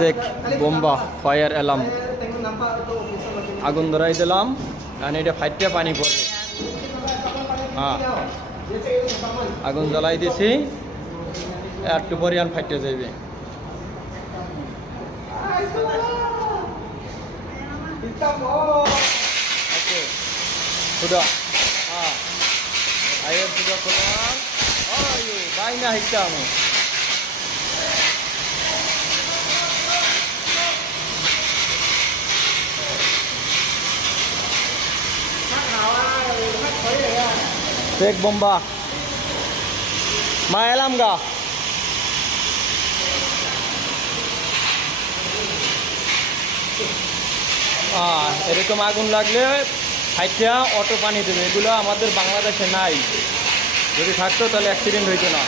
চেক বোম্বা fire alarm আগুন ধরাই দিলাম কারণ এটা ফাইটটা পানি পড়বে। হ্যাঁ আগুন জ্বালাই দিছি একটু পরিয়ান ফাইটে যাইবে। sudah air sudah keluar. Ayo banyak hitam. Cek bomba malam gak? এরকম আগুন লাগলে হাইটা অটো পানি দেবে, এগুলো আমাদের বাংলাদেশে নাই, যদি থাকতো তাহলে অ্যাক্সিডেন্ট হইতো না।